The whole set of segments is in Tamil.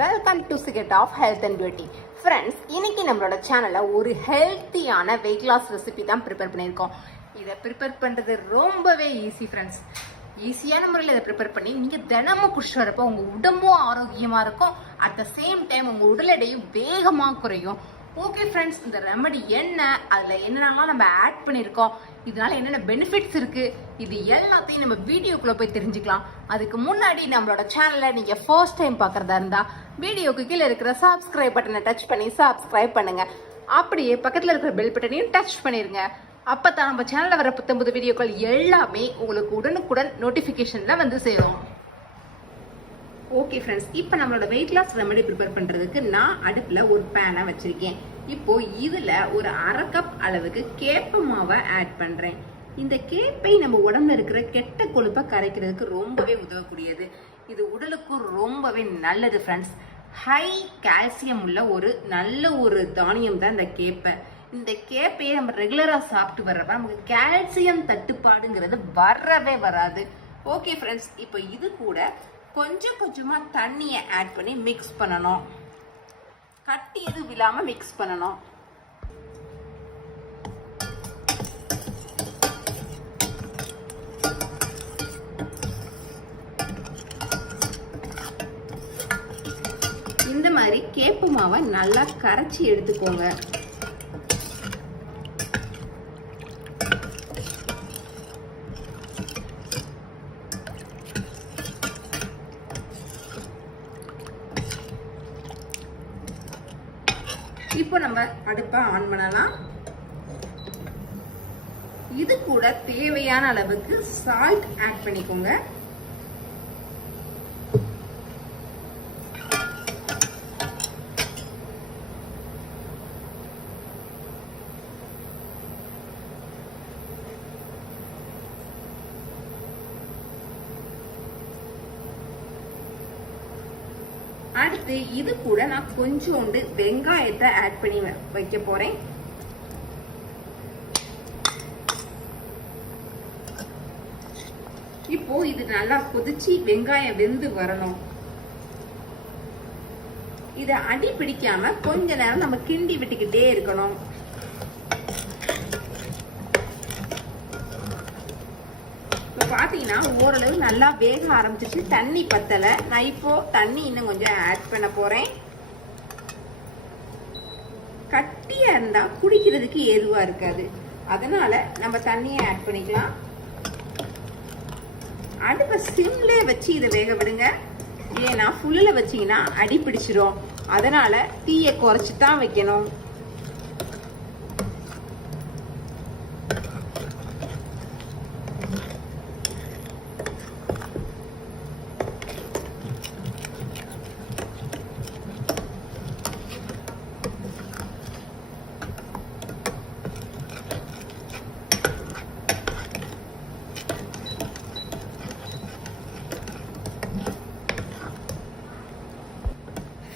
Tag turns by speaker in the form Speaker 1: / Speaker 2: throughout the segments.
Speaker 1: Welcome to secret of health and beauty friends இன்னைக்கு நம்மளோட சேனலில் ஒரு ஹெல்த்தியான வெயிட் லாஸ் ரெசிபி தான் ப்ரிப்பேர் பண்ணியிருக்கோம். இதை ப்ரிப்பேர் பண்ணுறது ரொம்பவே ஈஸி ஃப்ரெண்ட்ஸ் ஈஸியான முறையில் இதை ப்ரிப்பேர் பண்ணி நீங்கள் தினமும் குடிச்சிட்டு வரப்போ உங்கள் உடம்பும் ஆரோக்கியமாக இருக்கும். அட் த சேம் டைம் உங்கள் உடல் எடையும் வேகமாக குறையும். ஓகே ஃப்ரெண்ட்ஸ் இந்த ரெமடி என்ன? அதில் என்னென்னலாம் நம்ம ஆட் பண்ணியிருக்கோம் இதனால என்னென்ன பெனிஃபிட்ஸ் இருக்குது இது எல்லாத்தையும் நம்ம வீடியோக்குள்ளே போய் தெரிஞ்சுக்கலாம். அதுக்கு முன்னாடி நம்மளோட சேனலை நீங்கள் ஃபர்ஸ்ட் டைம் பார்க்குறதா இருந்தால் வீடியோக்கு கீழே இருக்கிற சப்ஸ்கிரைப் பட்டனை டச் பண்ணி சப்ஸ்கிரைப் பண்ணுங்கள் அப்படியே பக்கத்தில் இருக்கிற பெல் பட்டனையும் டச் பண்ணிடுங்க அப்போ தான் நம்ம சேனலில் வர புத்தம்புது வீடியோக்கள் எல்லாமே உங்களுக்கு உடனுக்குடன் நோட்டிஃபிகேஷனில் வந்து சேரும். ஓகே ஃப்ரெண்ட்ஸ் இப்போ நம்மளோட வெயிட் லாஸ் ரெமெடி ப்ரிப்பேர் பண்ணுறதுக்கு நான் அடுப்பில் ஒரு பேனை வச்சுருக்கேன். இப்போ இதில் ஒரு அரை கப் அளவுக்கு கேப்ப மாவை ஆட் பண்ணுறேன் இந்த கேப்பை நம்ம உடம்புல இருக்கிற கெட்ட கொழுப்பை கரைக்கிறதுக்கு ரொம்பவே உதவக்கூடியது. இது உடலுக்கும் ரொம்பவே நல்லது ஃப்ரெண்ட்ஸ் ஹை கால்சியம் உள்ள ஒரு நல்ல ஒரு தானியம் தான் இந்த கேப்பை. இந்த கேப்பையை நம்ம ரெகுலராக சாப்பிட்டு வர்றப்ப நமக்கு கால்சியம் தட்டுப்பாடுங்கிறது வரவே வராது. ஓகே ஃப்ரெண்ட்ஸ் இப்போ இது கூட கொஞ்சம் கொஞ்சமாக தண்ணியை ஆட் பண்ணி மிக்ஸ் பண்ணணும். கட்டி எதுவும் விழாமல் மிக்ஸ் பண்ணணும். இந்த மாதிரி கேப்பு மாவை நல்லா கரைச்சி எடுத்துக்கோங்க. இப்போ நம்ம அடுப்பை ஆன் பண்ணலாம். இது கூட தேவையான அளவுக்கு சால்ட் ஆட் பண்ணிக்கோங்க. அடுத்து இது கூட நான் கொஞ்சோண்டு வெங்காயத்தை ஆட் பண்ணி வ- வைக்க போறேன். இப்போ இது நல்லா கொதிச்சு வெங்காயம் வெந்து வரணும். இதை அடி பிடிக்காம கொஞ்ச நேரம் நம்ம கிண்டி விட்டுக்கிட்டே இருக்கணும். பார்த்தீங்கன்னா ஓரளவு நல்லா வேக ஆரம்பிச்சிச்சு தண்ணி பத்தலை. நான் இப்போ தண்ணி இன்னும் கொஞ்சம் ஆட் பண்ண போகிறேன் கட்டியாக இருந்தால் குடிக்கிறதுக்கு ஏதுவாக இருக்காது. அதனால நம்ம தண்ணியை ஆட் பண்ணிக்கலாம். அடுப்பை சிம்லே வச்சு இதை வேக விடுங்க. ஏன்னா ஃபுல்லில் வச்சீங்கன்னா அடி பிடிச்சிரும். அதனால தீயை குறைச்சி தான் வைக்கணும்.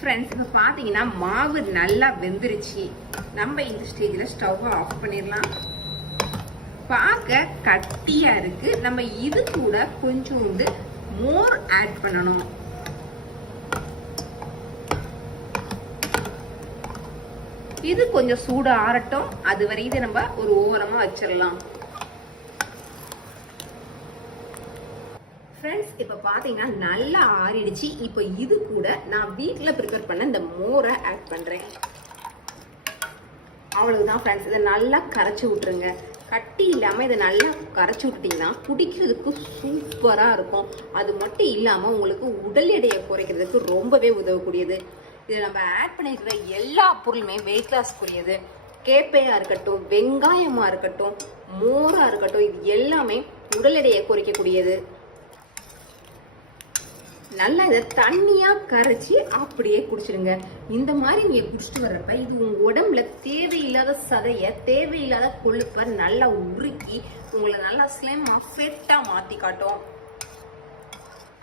Speaker 1: ஃப்ரெண்ட்ஸ் இப்போ பார்த்தீங்கன்னா மாவு நல்லா வெந்துருச்சு. நம்ம இந்த ஸ்டேஜில் ஸ்டவ்வை ஆஃப் பண்ணிடலாம். பார்க்க கட்டியாக இருக்கு. நம்ம இது கூட கொஞ்சோண்டு மோர் ஆட் பண்ணணும். இது கொஞ்சம் சூடு ஆறட்டும். அது வரை இதை நம்ம ஒரு ஓரமாக வச்சிடலாம். ஃப்ரெண்ட்ஸ் இப்போ பார்த்தீங்கன்னா நல்லா ஆறிடுச்சு. இப்போ இது கூட நான் வீட்டில் ப்ரிப்பேர் பண்ண இந்த மோரை ஆட் பண்ணுறேன் அவ்வளவுதான் ஃப்ரெண்ட்ஸ் இதை நல்லா கரைச்சி விட்ருங்க கட்டி இல்லாமல் இதை நல்லா கரைச்சி விட்டுட்டிங்கன்னா குடிக்கிறதுக்கு சூப்பராக இருக்கும். அது மட்டும் இல்லாமல் உங்களுக்கு உடல் எடையை குறைக்கிறதுக்கு ரொம்பவே உதவக்கூடியது. இதை நம்ம ஆட் பண்ணியிருக்கிற எல்லா பொருளுமே வெயிட் லாஸ்க்குரியது கேப்பையாக இருக்கட்டும் வெங்காயமாக இருக்கட்டும் மோராக இருக்கட்டும் இது எல்லாமே உடல் எடையை குறைக்கக்கூடியது. நல்லா இதை தண்ணியாக கரைச்சி அப்படியே குடிச்சிடுங்க. இந்த மாதிரி நீங்கள் குடிச்சிட்டு வர்றப்ப இது உங்கள் உடம்புல தேவையில்லாத சதையை தேவையில்லாத கொழுப்பை நல்லா உருக்கி உங்களை நல்லா ஸ்லிம்மா ஃபிட்டா மாற்றி காட்டும்.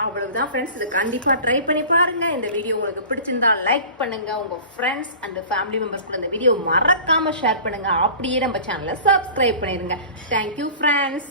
Speaker 1: அவ்வளவுதான் ஃப்ரெண்ட்ஸ் இதை கண்டிப்பாக ட்ரை பண்ணி பாருங்கள் இந்த வீடியோ உங்களுக்கு பிடிச்சிருந்தா லைக் பண்ணுங்கள் உங்கள் ஃப்ரெண்ட்ஸ் அண்ட் ஃபேமிலி மெம்பர்ஸ் கூட இந்த வீடியோ மறக்காமல் ஷேர் பண்ணுங்கள் அப்படியே நம்ம சேனலை சப்ஸ்கிரைப் பண்ணிடுங்க. Thank you friends